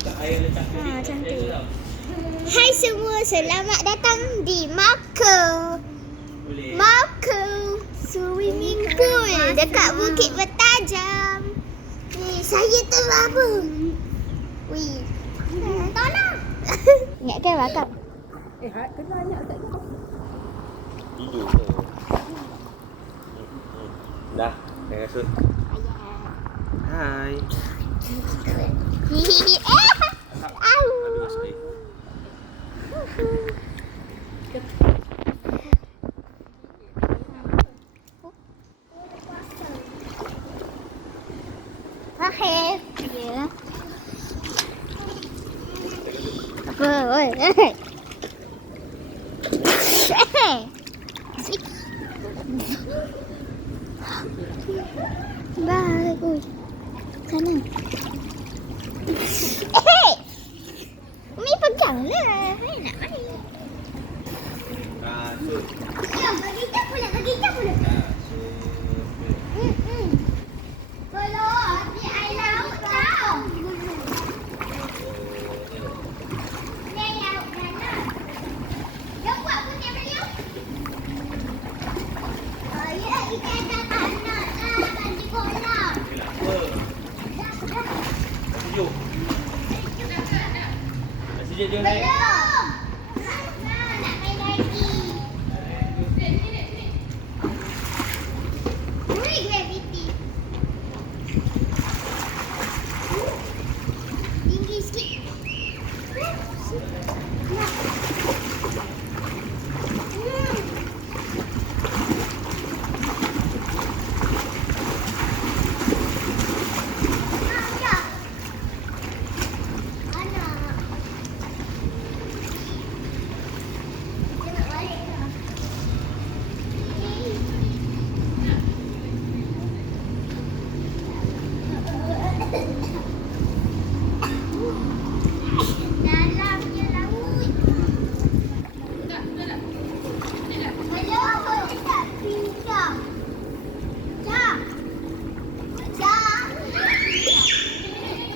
Cantik. Hai semua, selamat datang di Marco Swimming Pool dekat Bukit Bertajam. Saya terlabur. Wih. Tolong. Ingatkan bakal. Kena banyak tak kau? Tidur ke? Dah, dah kasut. Hai. Hihihi. Au. Habis masuk air. Akhir. Ya. Apa? Oi. Bagus. Sana. Umi peganglah. Hai nak main. Kasut. Ya, bagi tak pula. Tolong, di air laut tau. Ni air laut mana? Dia buat putih beliau. Ya, kita dah tak nak ganti kolam. Sejuk. Sejuk dia naik. Belum. Nak main lagi. Ui, gravity.